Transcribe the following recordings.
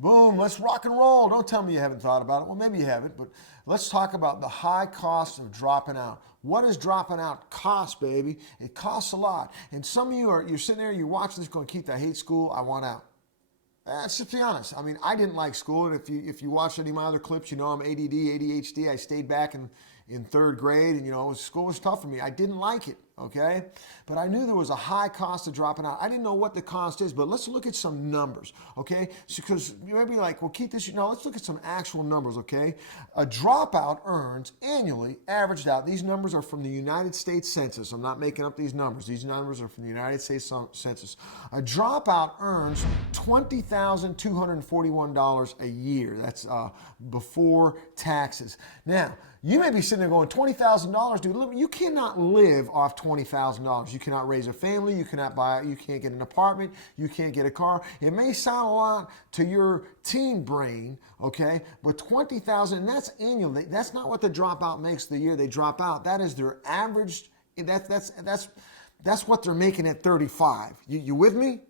Boom, let's rock and roll. Don't tell me you haven't thought about it. Well, maybe you haven't, but let's talk about the high cost of dropping out. What does dropping out cost, baby? It costs a lot. And some of you're sitting there, you're watching this going, Keith, I hate school, I want out. Let's just be honest. I mean, I didn't like school, and if you watch any of my other clips, you know I'm ADD, ADHD. I stayed back in third grade, and school was tough for me. I didn't like it, okay? But I knew there was a high cost of dropping out. I didn't know what the cost is, but let's look at some numbers, okay? Because you might be like, well, Keith, let's look at some actual numbers, okay? A dropout earns annually, averaged out. These numbers are from the United States Census. I'm not making up these numbers. These numbers are from the United States Census. A dropout earns $20,241 a year. That's before taxes. Now, you may be sitting there going, $20,000, dude. You cannot live off $20,000. You cannot raise a family. You cannot you can't get an apartment. You can't get a car. It may sound a lot to your teen brain, okay? But $20,000, and that's annual. That's not what the dropout makes the year they drop out. That is their average. That's what they're making at 35. You with me?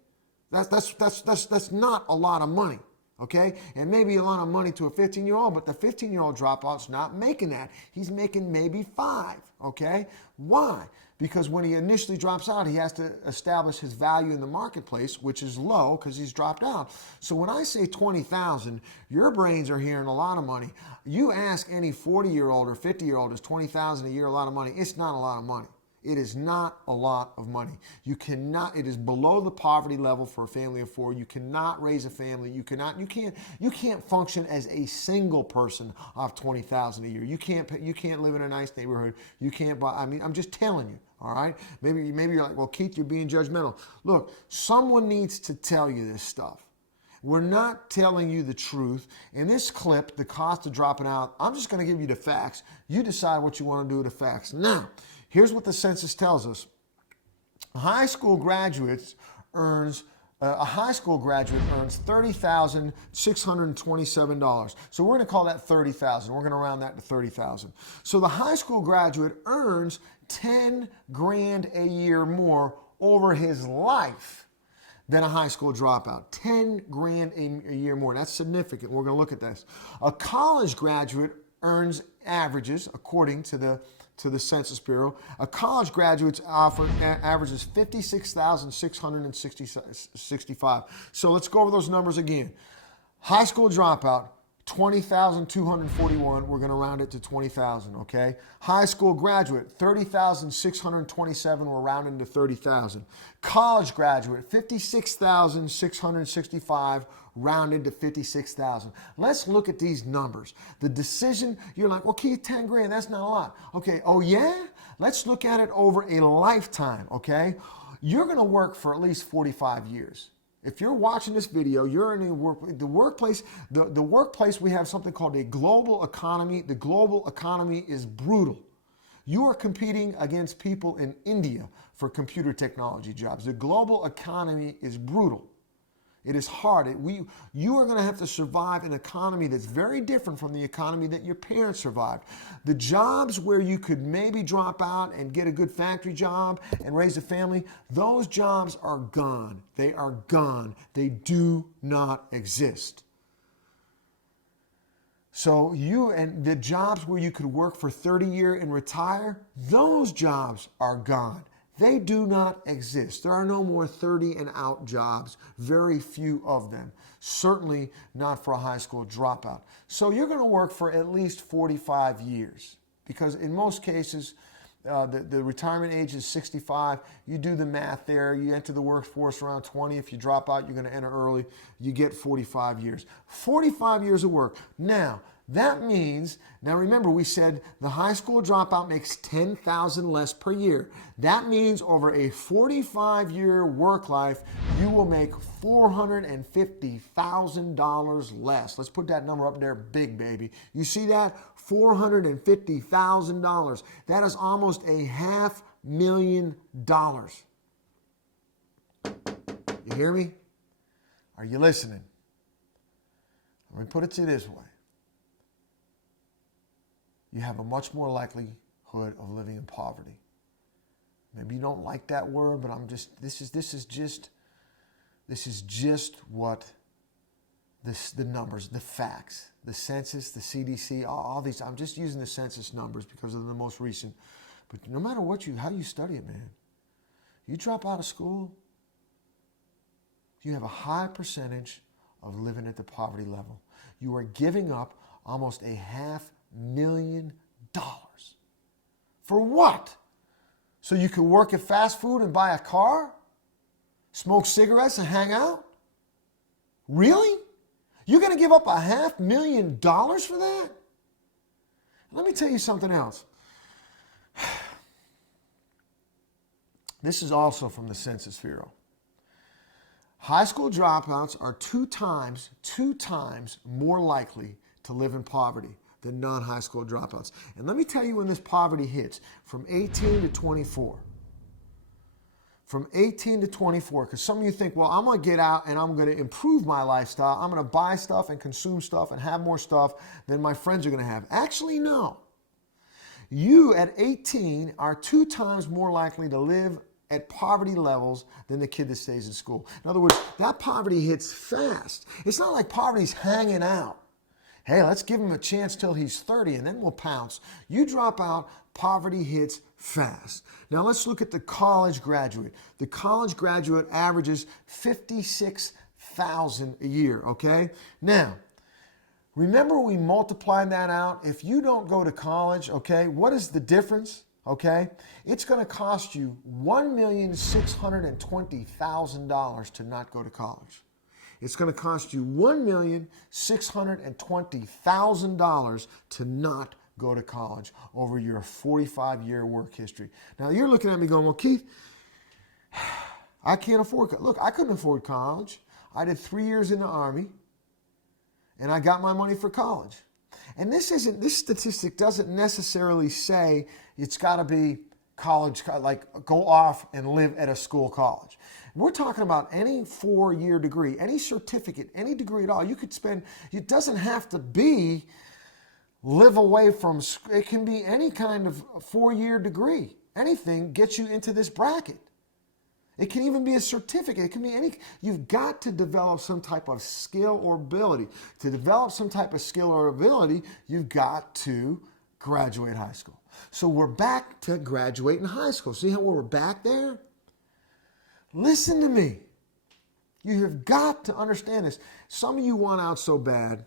That's not a lot of money. Okay? And maybe a lot of money to a 15-year-old, but the 15-year-old dropout's not making that. He's making maybe 5. Okay? Why? Because when he initially drops out, he has to establish his value in the marketplace, which is low because he's dropped out. So when I say 20,000, your brains are hearing a lot of money. You ask any 40-year-old or 50-year-old, is 20,000 a year a lot of money? It's not a lot of money. It is not a lot of money. It is below the poverty level for a family of 4. You cannot raise a family. You can't function as a single person off $20,000 a year. You can't live in a nice neighborhood. You can't buy, I'm just telling you, all right? Maybe you're like, well, Keith, you're being judgmental. Look, someone needs to tell you this stuff. We're not telling you the truth. In this clip, the cost of dropping out, I'm just going to give you the facts. You decide what you want to do with the facts. Now, here's what the census tells us. A high school graduate earns $30,627. So we're going to call that $30,000. We're going to round that to $30,000. So the high school graduate earns 10 grand a year more over his life than a high school dropout. 10 grand a year more. That's significant. We're going to look at this. A college graduate averages, according to the Census Bureau, a college graduate's averages $56,665. So let's go over those numbers again. High school dropout, 20,241. We're going to round it to 20,000, okay? High school graduate, 30,627. We're rounding to 30,000. College graduate, 56,665, rounded to 56,000. Let's look at these numbers. The decision, you're like, well, Keith, 10 grand, that's not a lot. Okay, oh yeah? Let's look at it over a lifetime, okay? You're going to work for at least 45 years. If you're watching this video, you're in the workplace. The workplace, we have something called a global economy. The global economy is brutal. You are competing against people in India for computer technology jobs. The global economy is brutal. It is hard. You are going to have to survive an economy that's very different from the economy that your parents survived. The jobs where you could maybe drop out and get a good factory job and raise a family, those jobs are gone. They are gone. They do not exist. So and the jobs where you could work for 30 years and retire, those jobs are gone. They do not exist. There are no more 30 and out jobs, very few of them. Certainly not for a high school dropout. So you're going to work for at least 45 years because in most cases, the retirement age is 65. You do the math there. You enter the workforce around 20. If you drop out, you're going to enter early. You get 45 years. 45 years of work. Now, that means, now remember we said the high school dropout makes $10,000 less per year. That means over a 45-year work life, you will make $450,000 less. Let's put that number up there big, baby. You see that? $450,000. That is almost $500,000. You hear me? Are you listening? Let me put it to you this way. You have a much more likelihood of living in poverty. Maybe you don't like that word, but this is just what the numbers, the facts, the census, the CDC, all these. I'm just using the census numbers because they're the most recent. But no matter how you study it, man, you drop out of school, you have a high percentage of living at the poverty level. You are giving up almost $500,000. For what? So you can work at fast food and buy a car? Smoke cigarettes and hang out? Really? You're going to give up $500,000 for that? Let me tell you something else. This is also from the Census Bureau. High school dropouts are two times more likely to live in poverty than non-high school dropouts. And let me tell you when this poverty hits, from 18 to 24. From 18 to 24, because some of you think, well, I'm going to get out and I'm going to improve my lifestyle. I'm going to buy stuff and consume stuff and have more stuff than my friends are going to have. Actually, no. You at 18 are 2 times more likely to live at poverty levels than the kid that stays in school. In other words, that poverty hits fast. It's not like poverty's hanging out. Hey, let's give him a chance till he's 30 and then we'll pounce. You drop out, poverty hits fast. Now let's look at the college graduate. The college graduate averages $56,000 a year, okay? Now, remember we multiplied that out. If you don't go to college, okay, what is the difference? Okay, it's going to cost you $1,620,000 to not go to college. It's going to cost you $1,620,000 to not go to college over your 45-year work history. Now, you're looking at me going, well, Keith, I can't afford college. Look, I couldn't afford college. I did 3 years in the Army, and I got my money for college. And this statistic doesn't necessarily say it's got to be college, like go off and live at a school college. We're talking about any 4-year degree, any certificate, any degree at all. You could spend, it doesn't have to be live away from, it can be any kind of 4-year degree. Anything gets you into this bracket. It can even be a certificate. It can be any, you've got to develop some type of skill or ability. To develop some type of skill or ability, you've got to graduate high school. So we're back to graduating high school. See how we're back there? Listen to me. You have got to understand this. Some of you want out so bad,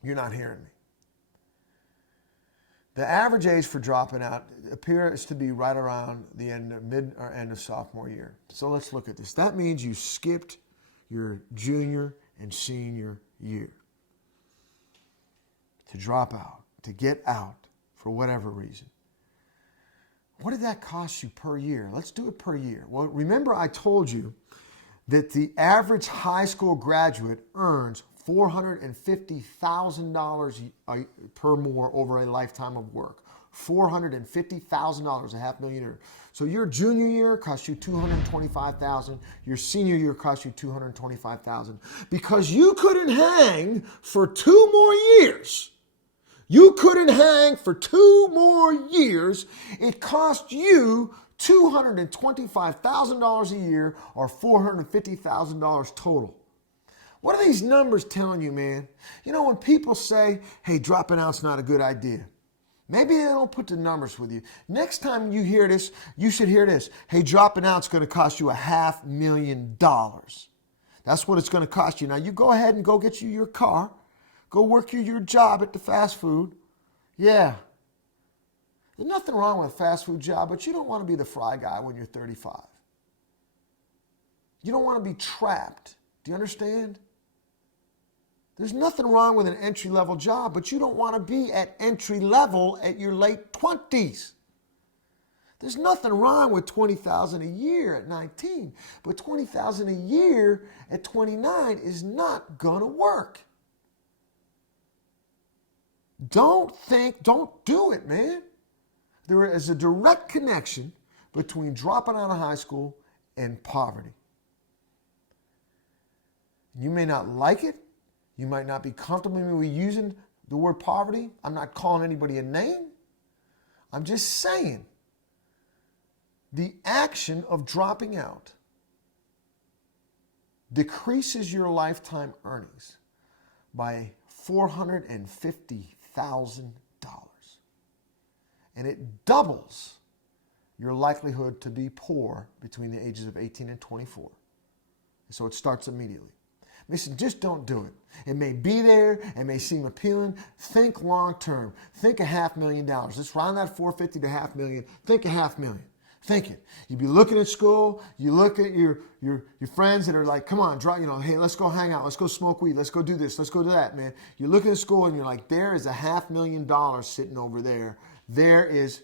you're not hearing me. The average age for dropping out appears to be right around the end of sophomore year. So let's look at this. That means you skipped your junior and senior year. To drop out, to get out for whatever reason. What did that cost you per year? Let's do it per year. Well, remember I told you that the average high school graduate earns $450,000 per more over a lifetime of work. $450,000, $500,000 a year. So your junior year cost you $225,000. Your senior year cost you $225,000. Because you couldn't hang for 2 more years. You couldn't hang for 2 more years. It cost you $225,000 a year or $450,000 total. What are these numbers telling you, man? You know, when people say, hey, dropping out's not a good idea, maybe they don't put the numbers with you. Next time you hear this, you should hear this. Hey, dropping out's going to cost you $500,000. That's what it's going to cost you. Now, you go ahead and go get you your car. Go work your job at the fast food. Yeah. There's nothing wrong with a fast food job, but you don't want to be the fry guy when you're 35. You don't want to be trapped. Do you understand? There's nothing wrong with an entry-level job, but you don't want to be at entry level at your late 20s. There's nothing wrong with $20,000 a year at 19, but $20,000 a year at 29 is not going to work. Don't do it, man. There is a direct connection between dropping out of high school and poverty. You may not like it. You might not be comfortable with using the word poverty. I'm not calling anybody a name. I'm just saying the action of dropping out decreases your lifetime earnings. by $450,000. And it doubles your likelihood to be poor between the ages of 18 and 24. So it starts immediately. Listen, just don't do it. It may be there, it may seem appealing. Think long term. Think $500,000. Let's round that 450 to $500,000. Think $500,000. Think it. You'd be looking at school. You look at your friends that are like, come on, hey, let's go hang out. Let's go smoke weed. Let's go do this. Let's go do that, man. You're looking at school and you're like, there is $500,000 sitting over there. There is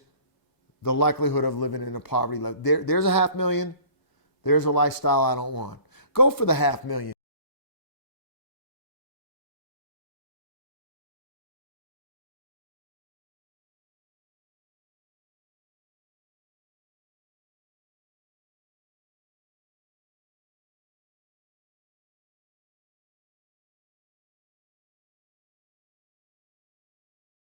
the likelihood of living in a poverty level. There's $500,000. There's a lifestyle I don't want. Go for the $500,000.